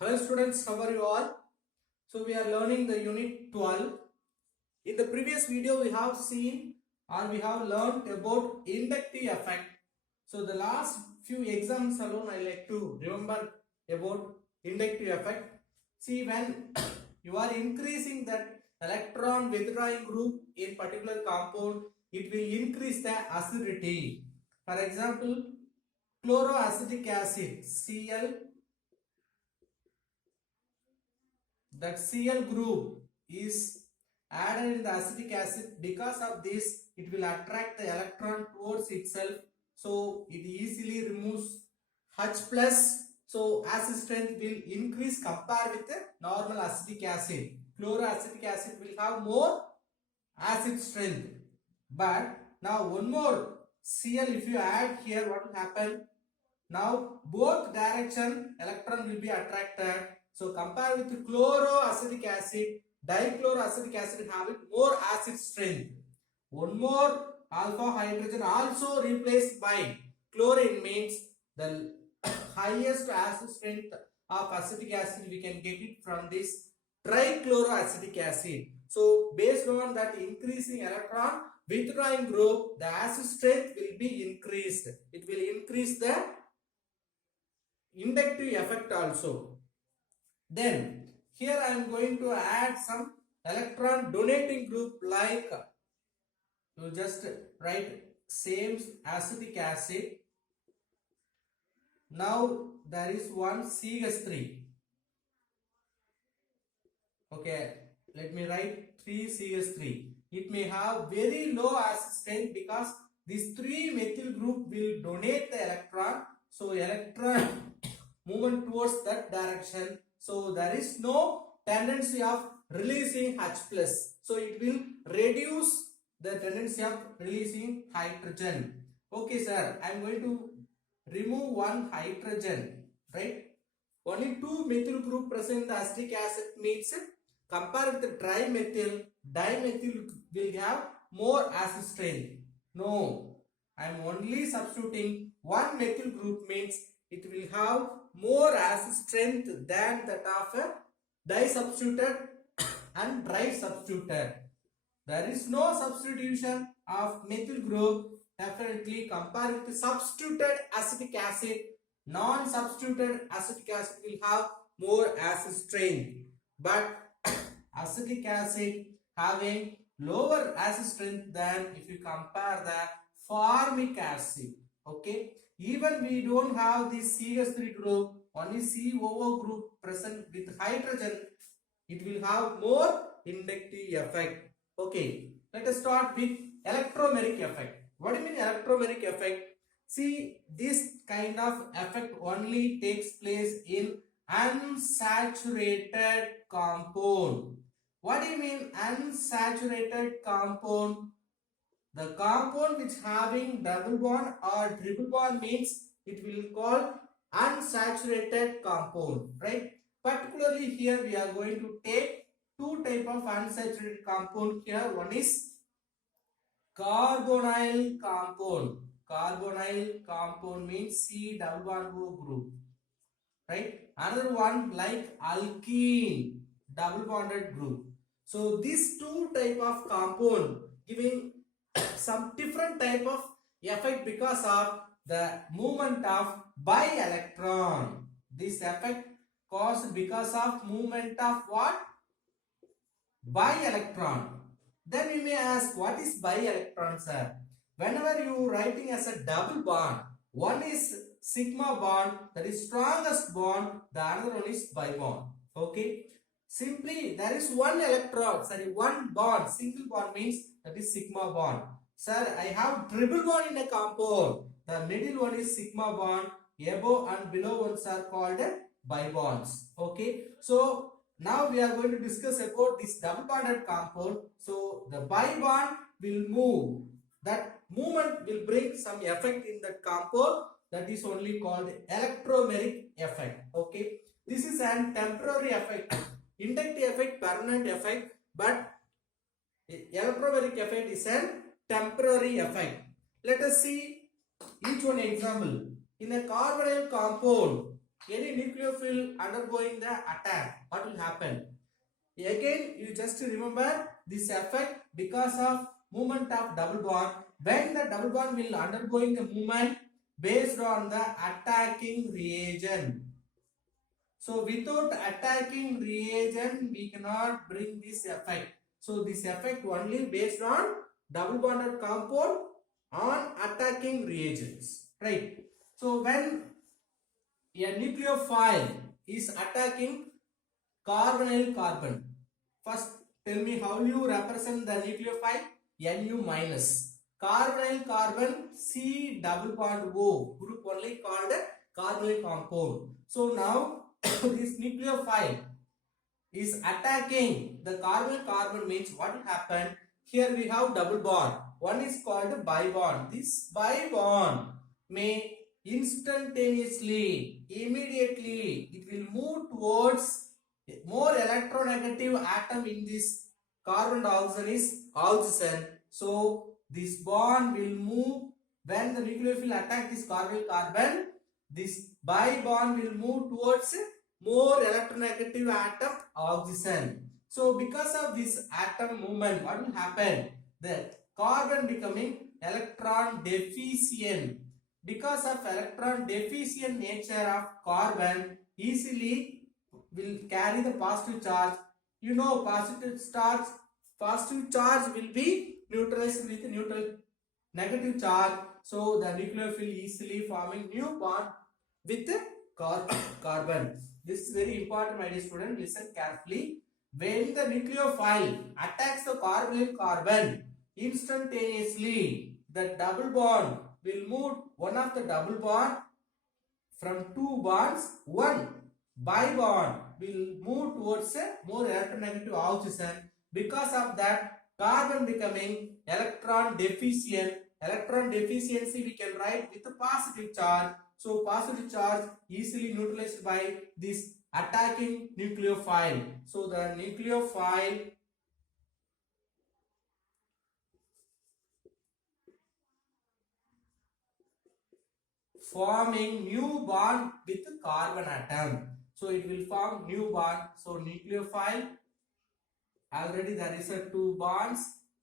Hello students, how are you all? So we are learning the unit 12. In the previous video we have seen or we have learned about inductive effect. So the last few exams alone I like to remember about inductive effect. See, when you are increasing that electron withdrawing group in particular compound, it will increase the acidity. For example, chloroacetic acid Cl, that Cl group is added in the acetic acid. Because of this, it will attract the electron towards itself, so it easily removes H plus. So acid strength will increase compared with the normal acetic acid. Chloroacetic acid will have more acid strength. But now one more Cl, if you add here, what will happen? Now both direction electron will be attracted. So compare with chloroacetic acid, dichloroacetic acid having more acid strength. One more alpha hydrogen also replaced by chlorine means the highest acid strength of acetic acid we can get it from this trichloroacetic acid. So based on that increasing electron withdrawing group, the acid strength will be increased. It will increase the inductive effect also. Then here I am going to add some electron donating group, like you just write same acetic acid. Now there is one CH3. Okay, let me write 3 CH3. It may have very low acid strength because this 3 methyl group will donate the electron. So electron movement towards that direction. So there is no tendency of releasing H plus. So it will reduce the tendency of releasing hydrogen. Okay, sir, I am going to remove one hydrogen, right? Only 2 methyl group present in the acetic acid means compare with the trimethyl, dimethyl will have more acid strength. No, I am only substituting one methyl group means it will have more acid strength than that of a disubstituted and trisubstituted. There is no substitution of methyl group. Definitely compare with the substituted acetic acid. Non-substituted acetic acid will have more acid strength, but acetic acid having lower acid strength than if you compare the formic acid. Okay, even we don't have this CH3 group, only COO group present with hydrogen, it will have more inductive effect. Okay, let us start with electromeric effect. What do you mean electromeric effect? See, this kind of effect only takes place in unsaturated compound. What do you mean unsaturated compound? The compound which having double bond or triple bond means it will call unsaturated compound, right? Particularly here we are going to take two type of unsaturated compound here. One is carbonyl compound. Carbonyl compound means C double bond O group, right? Another one like alkene, double bonded group. So these two type of compound giving some different type of effect because of the movement of bi electron. This effect caused because of movement of what? Bi electron. Then we may ask, what is bi electron, sir? Whenever you writing as a double bond, one is sigma bond, that is strongest bond, the other one is bi bond. Okay, simply there is one electron, sorry, one bond, single bond means that is sigma bond. Sir, I have triple bond in a compound. The middle one is sigma bond, above and below ones are called bi bonds. Okay, so now we are going to discuss about this double bonded compound. So the bi bond will move. That movement will bring some effect in that compound. That is only called electromeric effect. Okay, this is an temporary effect. Inductive effect, permanent effect, but electromeric effect is an temporary effect. Let us see each one example. In a carbonyl compound, any nucleophile undergoing the attack, what will happen? Again, you just remember this effect because of movement of double bond. When the double bond will undergoing the movement based on the attacking reagent. So without attacking reagent, we cannot bring this effect. So this effect only based on double bonded compound on attacking reagents, right? So when a nucleophile is attacking carbonyl carbon, first tell me how you represent the nucleophile. Nu minus. Carbonyl carbon C double bond O group only called carbonyl compound. So now this nucleophile is attacking the carbonyl carbon means what will happen? Here we have double bond. One is called bi bond. This bi bond may instantaneously, immediately, it will move towards more electronegative atom in this carbon dioxide is oxygen. So this bond will move when the nucleophile attack this carbonyl carbon. This bi bond will move towards more electronegative atom oxygen. So because of this atom movement, what will happen? The carbon becoming electron deficient. Because of electron deficient nature of carbon, easily will carry the positive charge. You know, positive charge will be neutralized with neutral negative charge. So the nucleophile easily forming new bond with carbon. This is very important, my dear student. Listen carefully. When the nucleophile attacks the carbonyl carbon, instantaneously the double bond will move one of the double bond from two bonds. One bi bond will move towards a more electronegative oxygen. Because of that, carbon becoming electron deficient. Electron deficiency we can write with a positive charge. So positive charge easily neutralized by this attacking nucleophile. So the nucleophile forming new bond with carbon atom. So it will form new bond. So nucleophile, already there is a two bonds,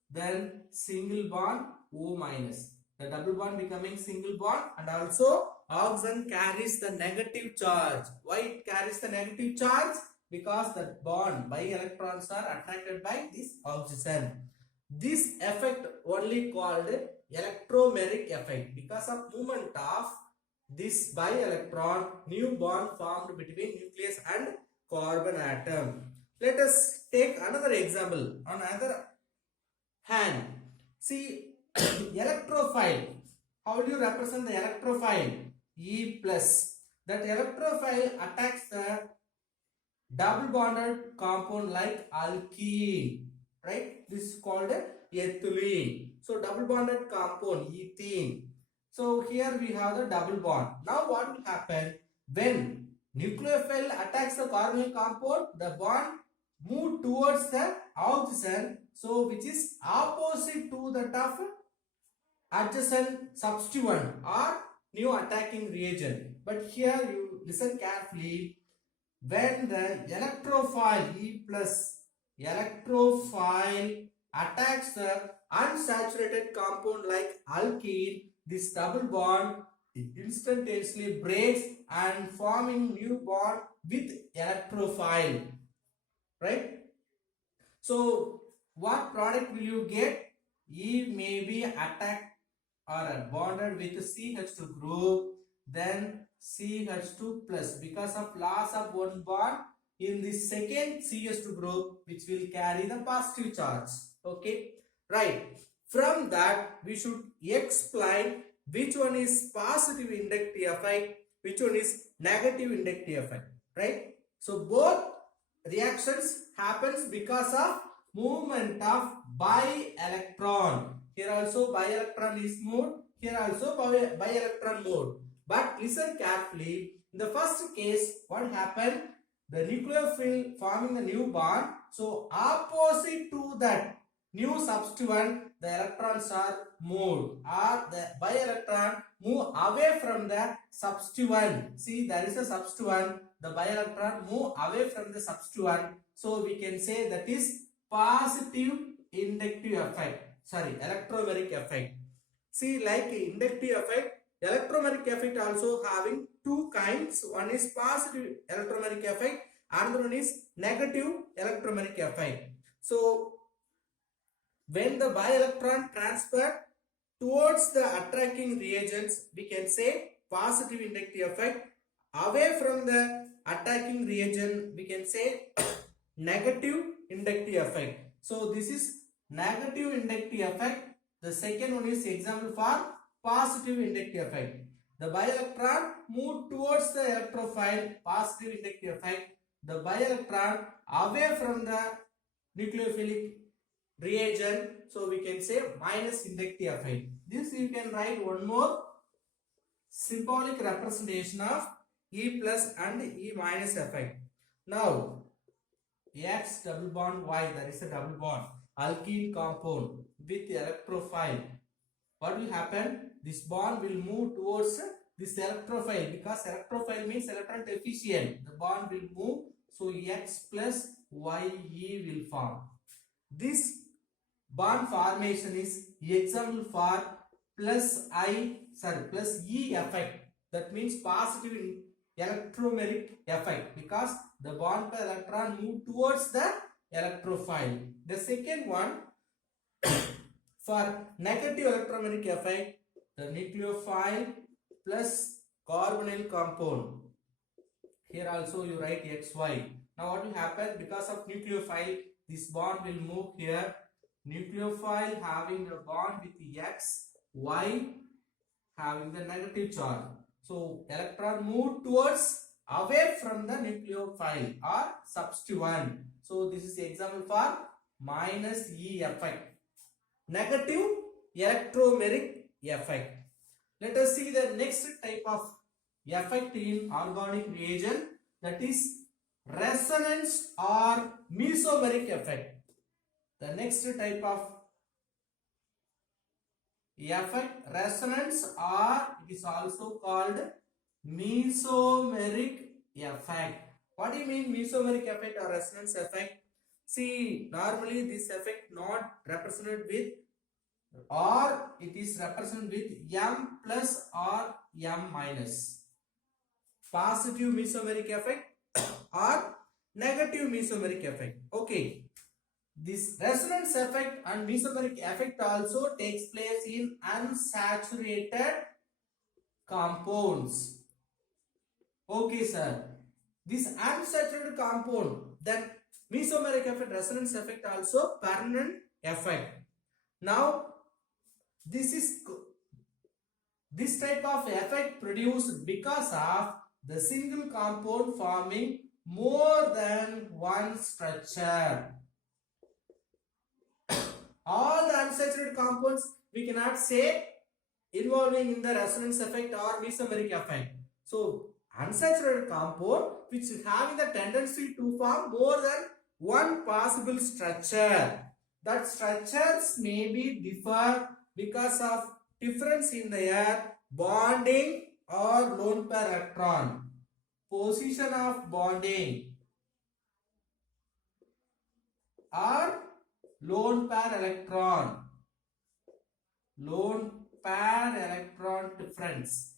then single bond O minus. The double bond becoming single bond, and also oxygen carries the negative charge. Why it carries the negative charge? Because the bond by electrons are attracted by this oxygen. This effect only called electromeric effect. Because of movement of this bi electron, new bond formed between nucleus and carbon atom. Let us take another example. On other hand, see electrophile. How do you represent the electrophile? E plus. That electrophile attacks the double bonded compound like alkene, right? This is called ethylene. So double bonded compound ethene. So here we have the double bond. Now what will happen when nucleophile attacks the carbonyl compound? The bond move towards the oxygen, so which is opposite to that of adjacent substituent or new attacking reagent. But here you listen carefully. When the electrophile E plus electrophile attacks the unsaturated compound like alkene, this double bond instantaneously breaks and forming new bond with electrophile, right? So what product will you get? E may be attacked or bonded with CH2 group, then CH2 plus, because of loss of one bond in the second CH2 group, which will carry the positive charge. Okay, right? From that we should explain which one is positive inductive effect, which one is negative inductive effect, right? So both reactions happens because of movement of bi electron. Here also bi electron is moved, here also bi electron moved. But listen carefully. In the first case, what happened? The nucleophile forming a new bond. So opposite to that new substituent, the electrons are moved, or the by electron move away from the substituent. See, there is a substituent, the by electron move away from the substituent. So we can say that is positive inductive effect. Sorry, electromagnetic effect. See, like inductive effect, electromagnetic effect also having two kinds. One is positive electromagnetic effect, another one is negative electromagnetic effect. So when the bi-electron transfer towards the attracting reagents, we can say positive inductive effect. Away from the attacking reagent, we can say negative inductive effect. So this is negative inductive effect. The second one is example for positive inductive effect. The bi-electron move towards the electrophile, positive inductive effect. The bi-electron away from the nucleophilic reagent, so we can say minus inductive effect. This you can write one more symbolic representation of E plus and E minus effect. Now X double bond Y, there is a double bond, alkene compound with electrophile. What will happen? This bond will move towards this electrophile, because electrophile means electron deficient. The bond will move, so X plus YE will form. This bond formation is example for plus E effect. That means positive electromagnetic effect, because the bond per electron move towards the electrophile. The second one for negative electromagnetic effect, the nucleophile plus carbonyl compound. Here also you write XY. Now what will happen? Because of nucleophile, this bond will move here. Nucleophile having a bond with X, Y having the negative charge. So electron move towards away from the nucleophile or substituent. So this is the example for minus E effect. Negative electromagnetic effect. Let us see the next type of effect in organic reagent, that is resonance or mesomeric effect. The next type of effect, resonance, or it is also called mesomeric effect. What do you mean mesomeric effect or resonance effect? See, normally this effect not represented with, or it is represented with M plus or M minus. Positive mesomeric effect or negative mesomeric effect. Okay. This resonance effect and mesomeric effect also takes place in unsaturated compounds. Okay, sir. This unsaturated compound, then mesomeric effect, resonance effect also permanent effect. Now, this type of effect produced because of the single compound forming more than one structure. All the unsaturated compounds we cannot say involving in the resonance effect or mesomeric effect. So unsaturated compound which is having the tendency to form more than one possible structure. That structures may be differ because of difference in their bonding or lone pair electron, position of bonding, or lone pair electron difference.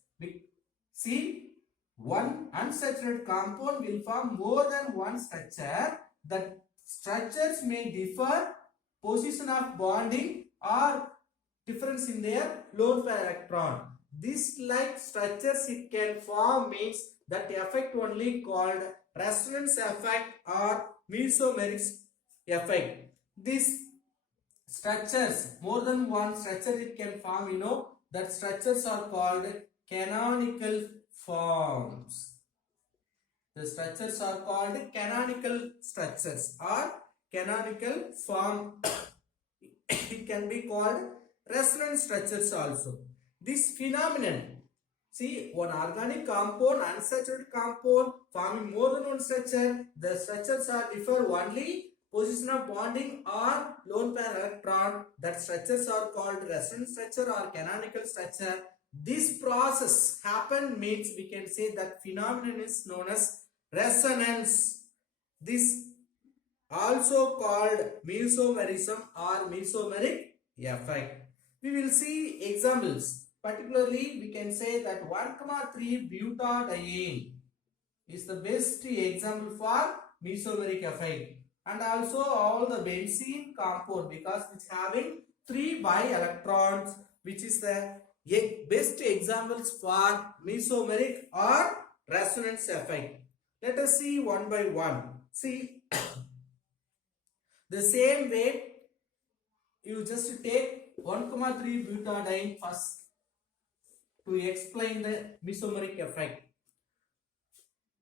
See, one unsaturated compound will form more than one structure. The structures may differ, position of bonding or difference in their lone pair electron. This like structures it can form means that effect only called resonance effect or mesomeric effect. These structures, more than one structure it can form, that structures are called canonical forms. The structures are called canonical structures or canonical form. It can be called resonance structures also. This phenomenon, see, one organic compound, unsaturated compound forming more than one structure, the structures are differ only position of bonding or lone pair electron, that structures are called resonance structure or canonical structure. This process happen means we can say that phenomenon is known as resonance. This also called mesomerism or mesomeric effect. We will see examples. Particularly, we can say that 1,3 butadiene is the best example for mesomeric effect, and also all the benzene compound because it's having 3 bi electrons, which is the best examples for mesomeric or resonance effect. Let us see one by one. See, the same way you just take 1,3 butadiene first to explain the mesomeric effect.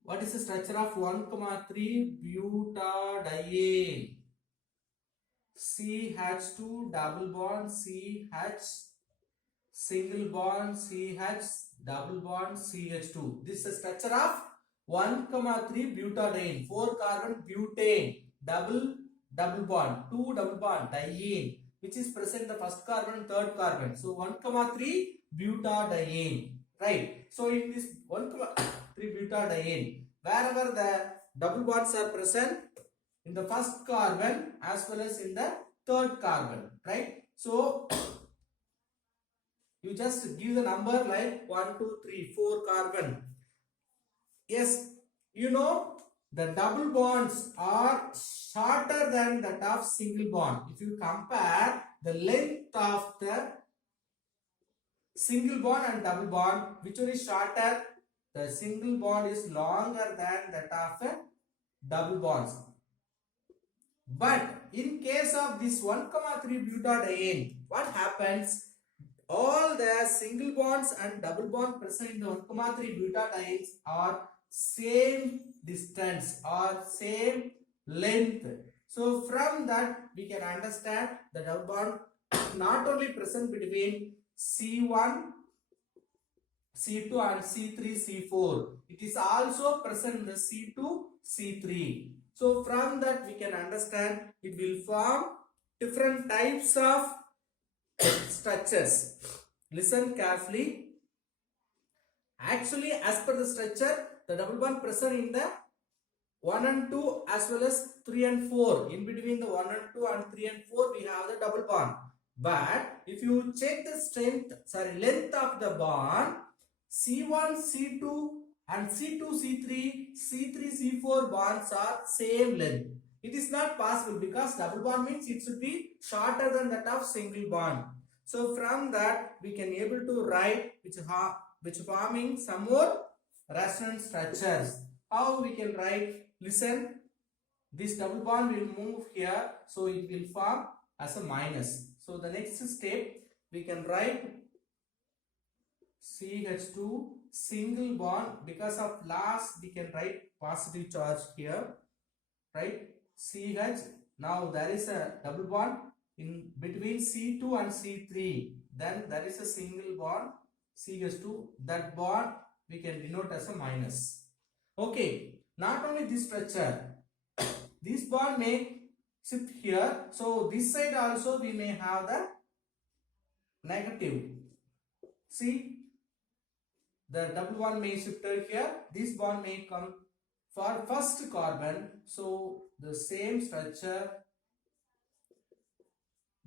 What is the structure of 1,3 butadiene? CH2 double bond CH, single bond CH, double bond CH2. This is the structure of 1,3 butadiene. 4 carbon butane, double bond, 2 double bond diene, which is present in the first carbon and third carbon. So 1,3 butadiene, right? So in this 1,3 butadiene, wherever the double bonds are present in the first carbon as well as in the third carbon, right? So you just give the number like 1, 2, 3, 4 carbon. Yes, you know the double bonds are shorter than that of single bond. If you compare the length of the single bond and double bond, which one is shorter? The single bond is longer than that of a double bonds. But in case of this 1,3 butadiene, what happens? All the single bonds and double bond present in the 1,3 butadienes are same distance or same length. So from that we can understand the double bond not only present between C1, C2 and C3, C4. It is also present in the C2, C3. So from that we can understand it will form different types of structures. Listen carefully. Actually, as per the structure, the double bond present in the 1 and 2 as well as 3 and 4. In between the 1 and 2 and 3 and 4, we have the double bond. But if you check the length of the bond, C1, C2 and C2, C3, C3, C4 bonds are same length. It is not possible because double bond means it should be shorter than that of single bond. So from that we can able to write which forming some more resonance structures. How we can write? Listen, this double bond will move here, so it will form as a minus. So the next step we can write CH2 single bond, because of loss we can write positive charge here, right? CH, now there is a double bond in between C2 and C3, then there is a single bond CH2, that bond we can denote as a minus. Okay, not only this structure, this bond may shift here, so this side also we may have the negative. See, the double bond may shift here, this bond may come for first carbon, so the same structure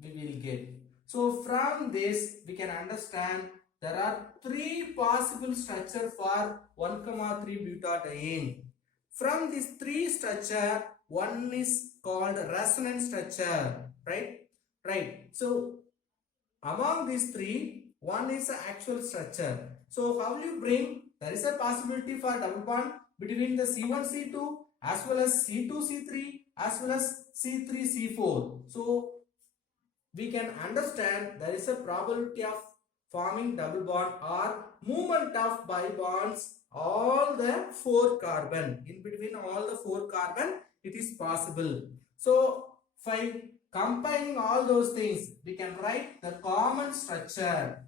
we will get. So from this we can understand there are 3 possible structure for 1,3 butadiene. From these 3 structure, one is called resonance structure, right? Right. So among these 3, one is the actual structure. So how will you bring? There is a possibility for double bond between the C1, C2 as well as C2, C3 as well as C3, C4. So we can understand there is a probability of forming double bond or movement of bi bonds all the 4 carbon. In between all the 4 carbon it is possible. So by combining all those things we can write the common structure.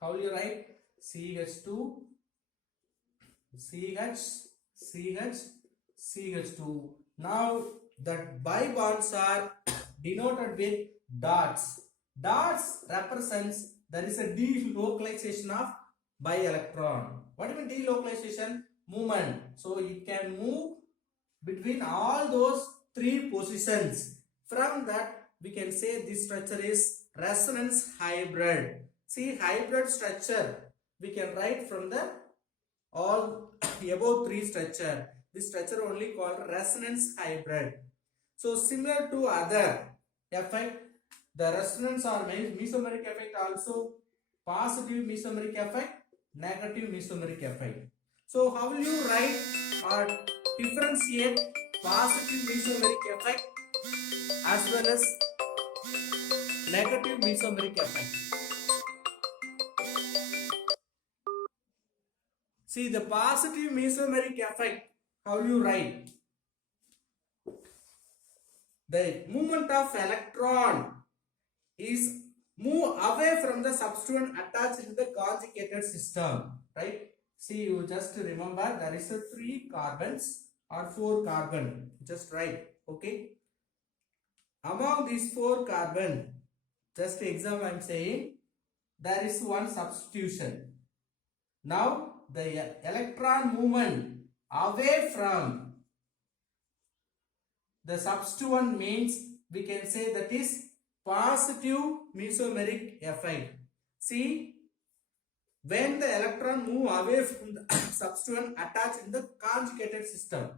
How will you write? CH2 CH CH CH2. Now that bi bonds are denoted with dots. Dots represents there is a delocalization of bi electron. What do you mean delocalization? Movement. So it can move between all those three positions. From that we can say this structure is resonance hybrid. See, hybrid structure we can write from the all above three structure. This structure only called resonance hybrid. So similar to other effect, the resonance or mesomeric effect also positive mesomeric effect, negative mesomeric effect. So how will you write or differentiate positive mesomeric effect as well as negative mesomeric effect? See, the positive mesomeric effect, how will you write? The movement of electron is move away from the substituent attached in the conjugated system, right? See, you just remember there is a 3 carbons or 4 carbon, just write, okay? Among these 4 carbon, just example I am saying, there is one substitution. Now the electron movement away from the substituent means we can say that is positive mesomeric effect. See, when the electron move away from the substituent attached in the conjugated system,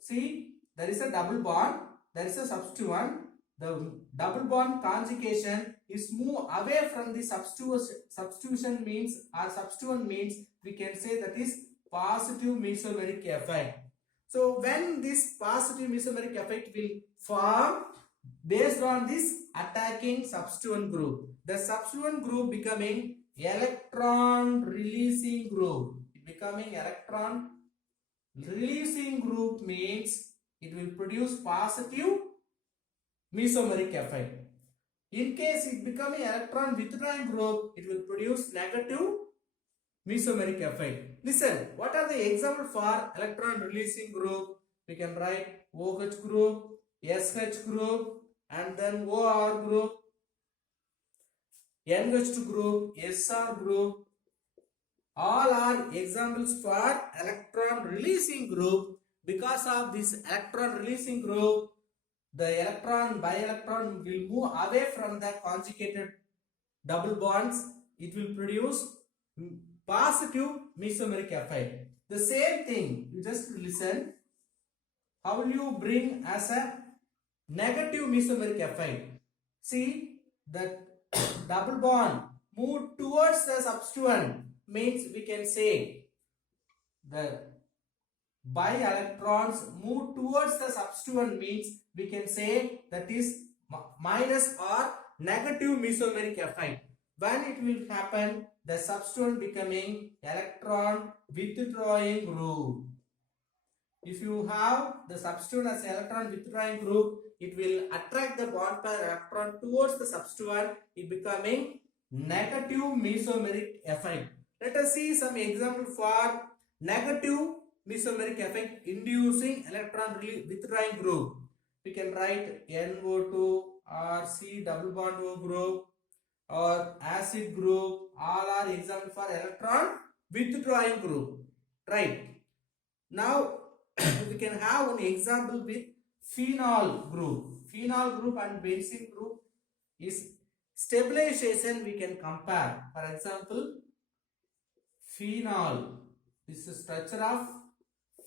see, there is a double bond, there is a substituent, the double bond conjugation is move away from the substitution means or substituent means we can say that is positive mesomeric effect. So when this positive mesomeric effect will form based on this attacking substituent group, the substituent group becoming electron releasing group. Becoming electron releasing group means it will produce positive mesomeric effect. In case it becoming electron withdrawing group, it will produce negative mesomeric effect. Listen, what are the example for electron releasing group? We can write OH group, SH group, and then OR group, NH group, SR group. All are examples for electron releasing group. Because of this electron releasing group, the electron by electron will move away from the conjugated double bonds. It will produce positive mesomeric effect. The same thing, you just listen. How will you bring as a negative mesomeric effect? See, the double bond move towards the substituent means we can say the bi electrons move towards the substituent means we can say that is minus or negative mesomeric effect. When it will happen, the substituent becoming electron withdrawing group. If you have the substituent as electron withdrawing group, it will attract the bond pair electron towards the substituent, it becoming negative mesomeric effect. Let us see some example for negative mesomeric effect inducing electron withdrawing group. We can write NO2 or C double bond O group or acid group. All are example for electron withdrawing group, right? Now we can have an example with phenol group. Phenol group and benzene group is stabilization we can compare. For example, phenol. This is structure of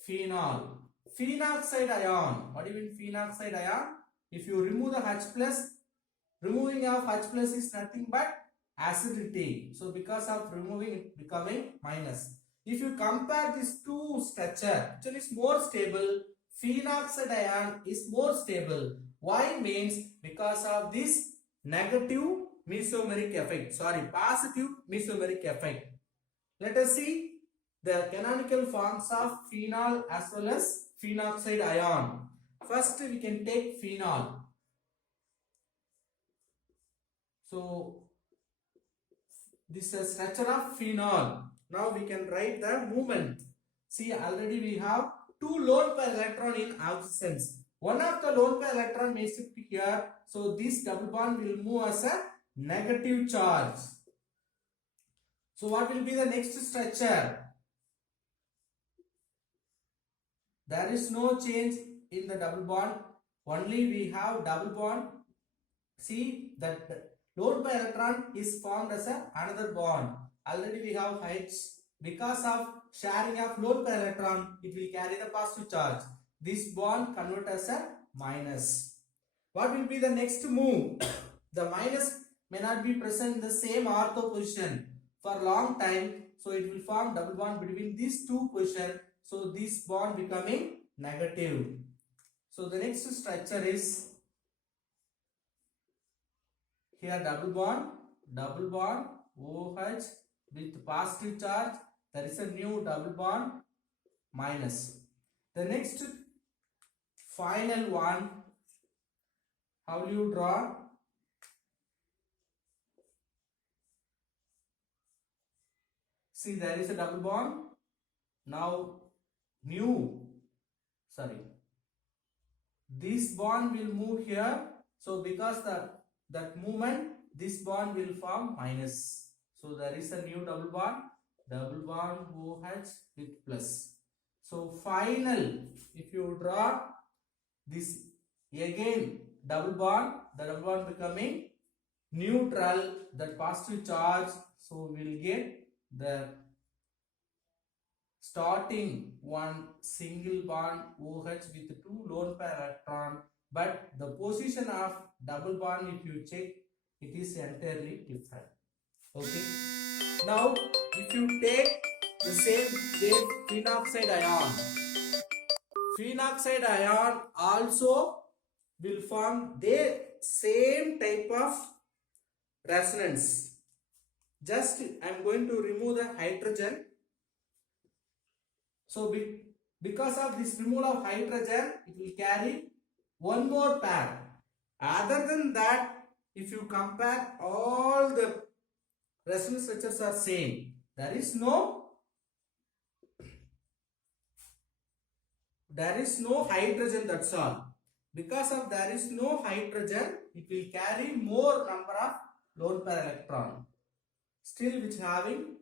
phenol. Phenoxide ion. What do you mean phenoxide ion? If you remove the H plus, removing of H plus is nothing but acidity. So because of removing it becoming minus. If you compare these two structure, actually is more stable. Phenoxide ion is more stable. Why? Means because of this negative mesomeric effect. Sorry, positive mesomeric effect. Let us see the canonical forms of phenol as well as phenoxide ion. First we can take phenol. So this is structure of phenol. Now we can write the movement. See, already we have two lone pair electron in oxygens. one of the lone pair electron may shift here, so this double bond will move as a negative charge. So what will be the next structure? There is no change in the double bond, only we have double bond. See that lone pair electron is formed as another bond. Already we have heights. Because of sharing of lone pair electron, it will carry the positive charge. This bond convert as a minus. What will be the next move? The minus may not be present in the same ortho position for a long time, so it will form double bond between these two positions. So this bond becoming negative. So the next structure is here double bond OH with positive charge. There is a new double bond minus. The next final one, how will you draw? See, there is a double bond. Now this bond will move here. So because that movement, this bond will form minus. So there is a new double bond OH with plus. So final, if you draw this again double bond, the double bond becoming neutral, that positive charge. So we will get the starting one single bond OH with two lone pair electron, but the position of double bond, if you check, it is entirely different. Okay. Now, if you take the same phenoxide ion also will form the same type of resonance. Just I am going to remove the hydrogen. So because of this removal of hydrogen, it will carry one more pair. Other than that, if you compare, all the resonance structures are same. There is no hydrogen, that's all. Because of there is no hydrogen, it will carry more number of lone pair electron. Still which having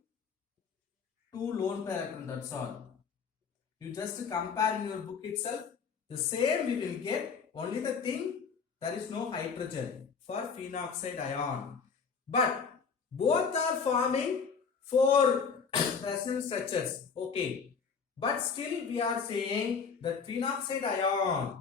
two lone pair electron, that's all. You just compare in your book itself, the same we will get, only the thing, there is no hydrogen for phenoxide ion. But both are forming 4 resonance structures. Okay. But still we are saying that phenoxide ion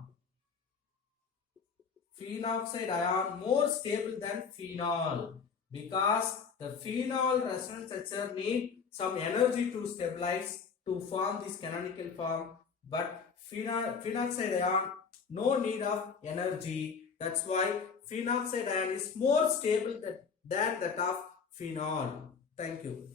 more stable than phenol, because the phenol resonance structure need some energy to stabilize to form this canonical form, but phenoxide ion no need of energy. That's why phenoxide ion is more stable than that of phenol. Thank you.